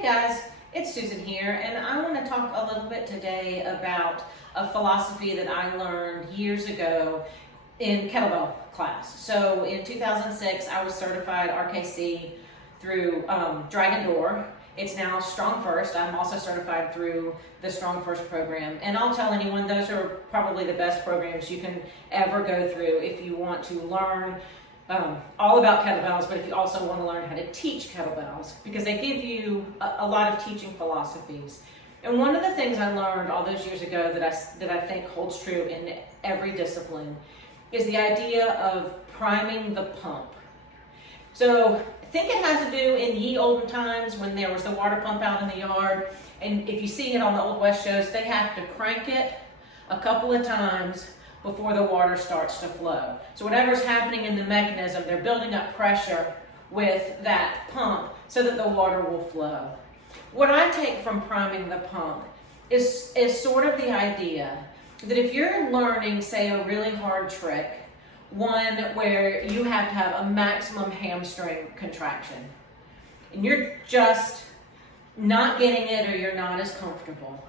Hey guys, it's Susan here, and I want to talk a little bit today about a philosophy that I learned years ago in kettlebell class. So in 2006, I was certified RKC through Dragon Door. It's now Strong First. I'm also certified through the Strong First program. And I'll tell anyone, those are probably the best programs you can ever go through if you want to learn all about kettlebells, but if you also want to learn how to teach kettlebells, because they give you a lot of teaching philosophies. And one of the things I learned all those years ago that I think holds true in every discipline is the idea of priming the pump. So I think it has to do in ye olden times when there was the water pump out in the yard, and if you see it on the Old West shows, they have to crank it a couple of times before the water starts to flow. So whatever's happening in the mechanism, they're building up pressure with that pump so that the water will flow. What I take from priming the pump is sort of the idea that if you're learning, say, a really hard trick, one where you have to have a maximum hamstring contraction, and you're just not getting it or you're not as comfortable,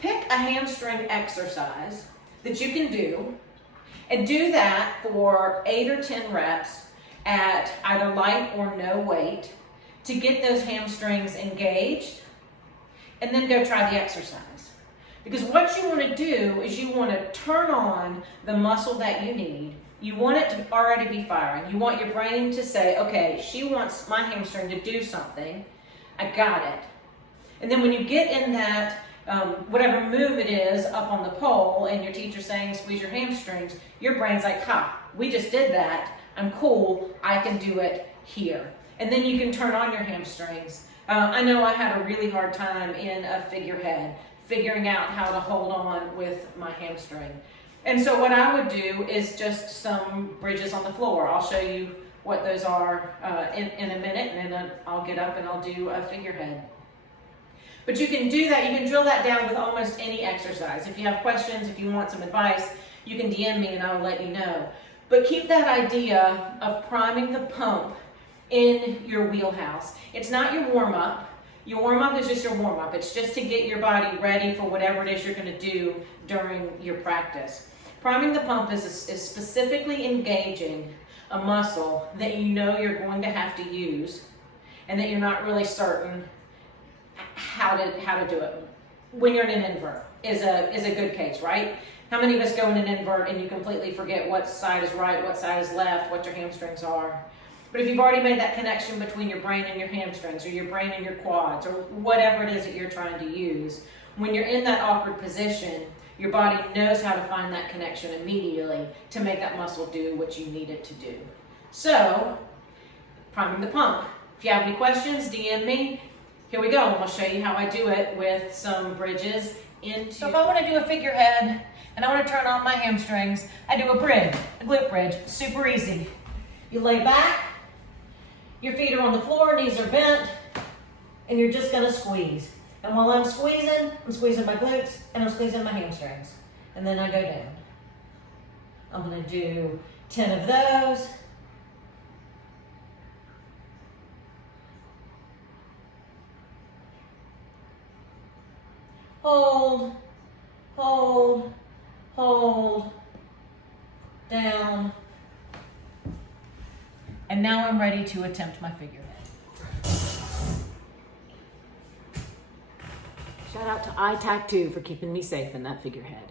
pick a hamstring exercise that you can do, and do that for 8 or 10 reps at either light or no weight to get those hamstrings engaged, and then go try the exercise. Because what you want to do is you want to turn on the muscle that you need. You want it to already be firing. You want your brain to say, okay, she wants my hamstring to do something. I got it. And then when you get in that whatever move it is up on the pole and your teacher's saying squeeze your hamstrings, your brain's like, ha, we just did that. I'm cool. I can do it here. And then you can turn on your hamstrings. I know I had a really hard time in a figurehead figuring out how to hold on with my hamstring. And so what I would do is just some bridges on the floor. I'll show you what those are in a minute, and then I'll get up and I'll do a figurehead. But you can do that, you can drill that down with almost any exercise. If you have questions, if you want some advice, you can DM me and I'll let you know. But keep that idea of priming the pump in your wheelhouse. It's not your warm-up. Your warm-up is just your warm-up. It's just to get your body ready for whatever it is you're going to do during your practice. Priming the pump is specifically engaging a muscle that you know you're going to have to use and that you're not really certain how to do it. When you're in an invert is a good case, right? How many of us go in an invert and you completely forget what side is right, what side is left, what your hamstrings are? But if you've already made that connection between your brain and your hamstrings, or your brain and your quads, or whatever it is that you're trying to use, when you're in that awkward position, your body knows how to find that connection immediately to make that muscle do what you need it to do. So, priming the pump. If you have any questions, DM me. Here we go. I'll show you how I do it with some bridges into... So if I want to do a figurehead and I want to turn on my hamstrings, I do a bridge, a glute bridge. Super easy. You lay back, your feet are on the floor, knees are bent, and you're just going to squeeze. And while I'm squeezing my glutes and I'm squeezing my hamstrings. And then I go down. I'm going to do 10 of those. Hold, hold, hold, down. And now I'm ready to attempt my figurehead. Shout out to iTac2 for keeping me safe in that figurehead.